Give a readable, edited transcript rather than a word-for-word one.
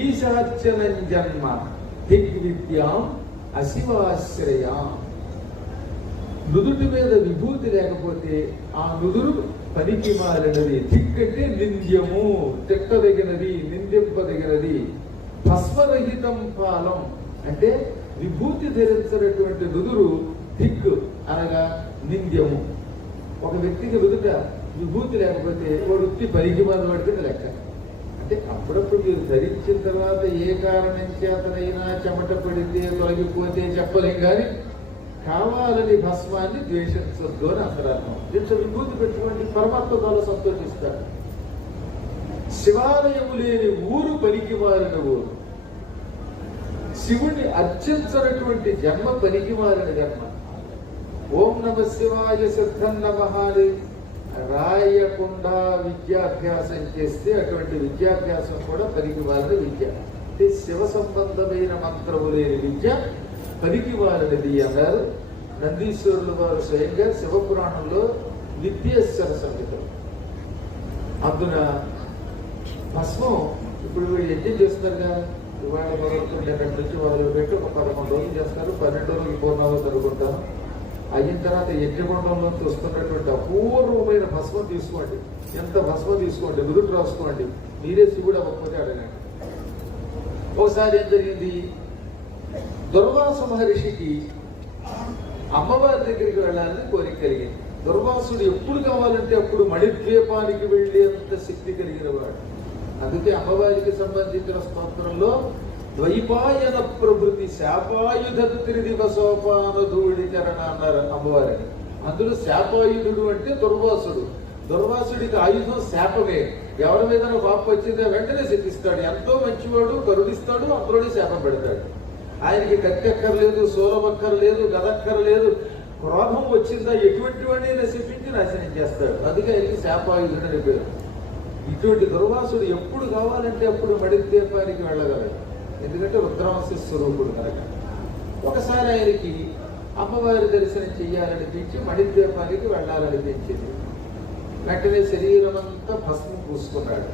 ఈశాచనం జన్మ దిగ్విద్యాం అశివాశ్రయాం. నుదుటి మీద విభూతి లేకపోతే ఆ నుదురు పనికి మారినది. దిక్ అంటే నింద్యము, తిట్టదగినది, నిందింపదగినది. భస్మరహితం పాలం అంటే విభూతి ధరించినటువంటి నుదురు దిక్ అనగా నింద్యము. ఒక వ్యక్తికి నుదుట విభూతి లేకపోతే వాడు వృత్తి పనికి మారిన లెక్క. అంటే అప్పుడప్పుడు మీరు ధరించిన తర్వాత ఏ కారణం చేతనైనా చెమట పడితే తొలగిపోతే చెప్పలేం, కానీ కావాలని భస్మాన్ని ద్వేషించొద్దు అని అంతరార్థం. దీంట్లో విభూతి పెట్టుకోండి, పరమాత్మ ద్వారా సంతోషిస్తాడు. శివాలయము లేని ఊరు పనికి మారిన ఊరు. శివుణ్ణి అర్చించినటువంటి జన్మ పనికి మారిన జన్మ. ఓం నమ శివాయ సిద్ధం నమః రాయకుండా విద్యాభ్యాసం చేస్తే అటువంటి విద్యాభ్యాసం కూడా పనికి మారిన విద్య. అంటే శివ సంబంధమైన మంత్రము లేని విద్య పనికి మారినది అన్నారు నందీశ్వరులు వారు స్వయంగా శివపురాణంలో విద్యేశ్వర సంగీతం. అందున భస్మం ఇప్పుడు వీళ్ళు యజ్ఞం చేస్తున్నారుగా, ఇవాళ మొదలుతుండే నుంచి మొదలు పెట్టి ఒక 11 రోజులు చేస్తారు, 12 రోజులు పూర్ణావతి అనుకుంటాను. అయిన తర్వాత యజ్ఞగుండంలో వస్తున్నటువంటి అపూర్వమైన భస్మం తీసుకోండి. ఎంత భస్మం తీసుకోండి, నుదురు రాసుకోండి. మీరే శివుడు అవ్వకపోతే అడగండి. ఒకసారి ఏం జరిగింది, దుర్వాస మహర్షికి అమ్మవారి దగ్గరికి వెళ్ళాలని కోరిక కలిగింది. దుర్వాసుడు ఎప్పుడు కావాలంటే అప్పుడు మణిద్వీపానికి వెళ్ళేంత శక్తి కలిగిన వాడు. అందుకే అమ్మవారికి సంబంధించిన స్తోత్రంలో ద్వైపాయన ప్రభృతి శాపాయుధ త్రిదివసోపాన ధూళి చరణ అన్నారు అమ్మవారిని. అందులో శాపాయుధుడు అంటే దుర్వాసుడు. దుర్వాసుడికి ఆయుధం శాపమే. ఎవరి మీద పాపం వచ్చిందో వెంటనే శపిస్తాడు. ఎంతో మంచివాడు, కరుణిస్తాడు, అందులోనే శాపం పెడతాడు. ఆయనకి కత్తెక్కర్లేదు, సోలమక్కర్లేదు, గదక్కర్లేదు. క్రోధం వచ్చిందా ఎటువంటి వాడినైనా శపించి నాశనం చేస్తాడు. అందుకే ఆయనకి శాపాయుధుడు అని పేరు. ఇటువంటి దుర్వాసుడు ఎప్పుడు కావాలంటే అప్పుడు మణిద్వీపానికి వెళ్ళగలడు. ఎందుకంటే రుద్రవంశ స్వరూపుడు కనుక. ఒకసారి ఆయనకి అమ్మవారి దర్శనం చెయ్యాలనిపించి మణిద్వీపానికి వెళ్ళాలనిపించింది. వెంటనే శరీరం అంతా భస్మం పూసుకున్నాడు.